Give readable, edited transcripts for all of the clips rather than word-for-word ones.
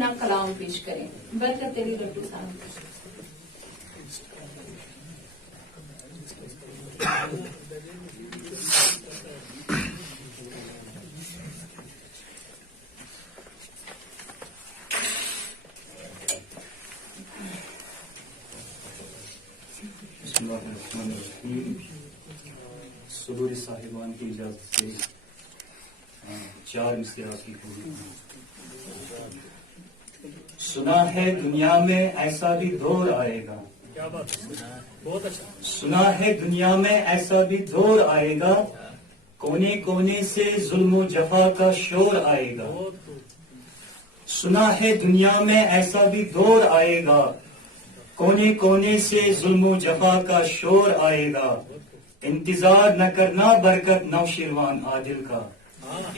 اپنا کلام پیش کریں. برکت تیری لڈو صاحب. صدور صاحبان کی اجازت سے 4 مصرعات کی پوری. سنا ہے دنیا میں ایسا بھی دور آئے گا. بہت اچھا. سنا ہے دنیا میں ایسا بھی دور آئے گا, کونے کونے سے ظلم و جفا کا شور آئے گا. سنا ہے دنیا میں ایسا بھی دور آئے گا, کونے کونے سے ظلم و جفا کا شور آئے گا. انتظار نہ کرنا برکت نوشیروان عادل کا,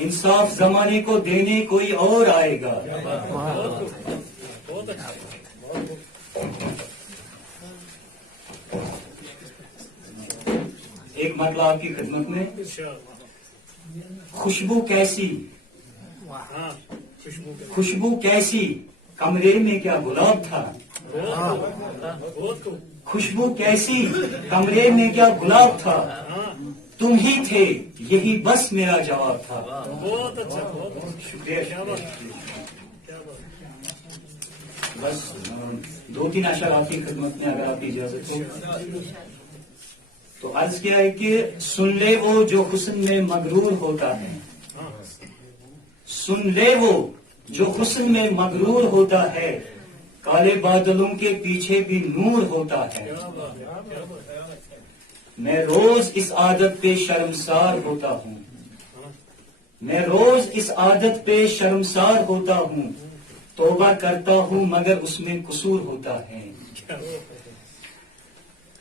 انصاف زمانے کو دینے کوئی اور آئے گا. بہت اچھا. ایک مرتبہ آپ کی خدمت میں خوشبو کیسی, خوشبو کیسی, کمرے میں کیا گلاب تھا. خوشبو کیسی, کمرے میں کیا گلاب تھا, تم ہی تھے یہی بس میرا جواب تھا. بہت اچھا. شکریہ. بس 2-3 اشعار آپ کی خدمت میں اگر آپ کی اجازت ہو تو عرض کیا ہے کہ سن لے وہ جو حسن میں مغرور ہوتا ہے, سن لے وہ جو حسن میں مغرور ہوتا ہے, کالے بادلوں کے پیچھے بھی نور ہوتا ہے. میں روز اس عادت پہ شرمسار ہوتا ہوں, میں روز اس عادت پہ شرمسار ہوتا ہوں, توبہ کرتا ہوں مگر اس میں قصور ہوتا ہے.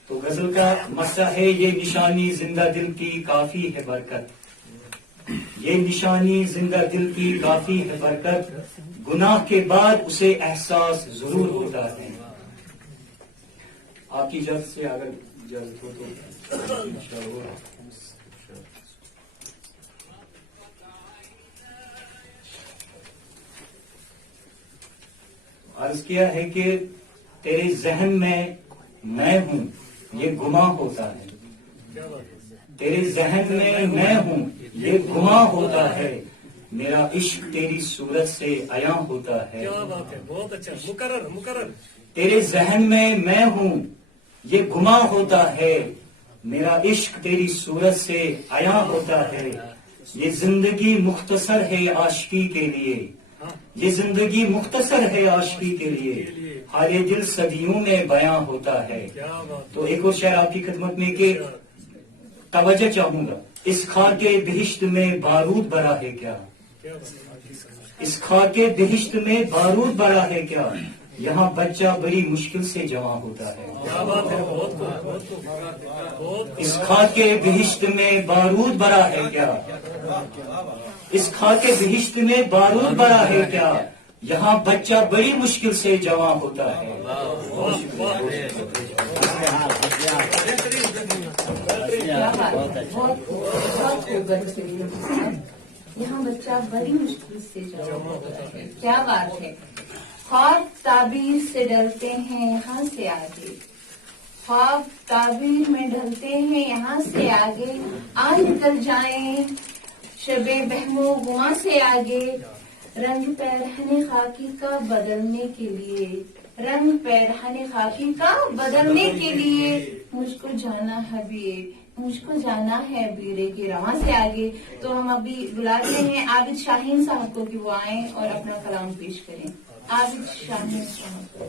تو غزل کا مسئلہ ہے یہ نشانی زندہ دل کی کافی ہے برکت, یہ نشانی زندہ دل کی کافی ہے برکت, گناہ کے بعد اسے احساس ضرور ہوتا ہے. آپ کی اجازت سے اگر اجازت ہو تو عرض کیا ہے کہ تیرے ذہن میں میں ہوں یہ گماں ہوتا ہے, تیرے ذہن میں میں ہوں یہ گماں ہوتا ہے, میرا عشق تیری صورت سے عیاں ہوتا ہے. کیا بات ہے. بہت اچھا. مقرر. تیرے ذہن میں ہوں یہ گماں ہوتا ہے, میرا عشق تیری صورت سے عیاں ہوتا ہے. یہ زندگی مختصر ہے عاشقی کے لیے, یہ زندگی مختصر ہے عاشقی کے لیے, حال دل صدیوں میں بیاں ہوتا ہے. تو ایک اور شعر آپ کی خدمت میں کہ توجہ چاہوں گا, اس خاک بہشت میں بارود بھرا ہے کیا, اس خاک بہشت میں بارود بھرا ہے کیا, یہاں بچہ بڑی مشکل سے جوان ہوتا ہے. اس خاک بہشت میں بارود بھرا ہے کیا, اس خاک بہشت میں بارود بھرا ہے کیا, یہاں بچہ بڑی مشکل سے جوان ہوتا ہے. یہاں بچہ بڑی مشکل سے جوان ہوتا ہے. کیا بات ہے. خواب تعبیر سے ڈرتے ہیں یہاں سے آگے, خواب تعبیر میں ڈھلتے ہیں یہاں سے آگے, آ نکل جائیں شب بہم و گواں سے آگے, رنگ پیرہن خاکی کا بدلنے کے لیے, رنگ پیرہن خاکی کا بدلنے کے لیے, مجھ کو جانا ہے مجھ کو جانا ہے بیرے کے رواں سے آگے. تو ہم ابھی بلاتے ہیں عابد شاہین صاحب کو کہ وہ آئیں اور اپنا کلام پیش کریں. عابد شاہین صاحب.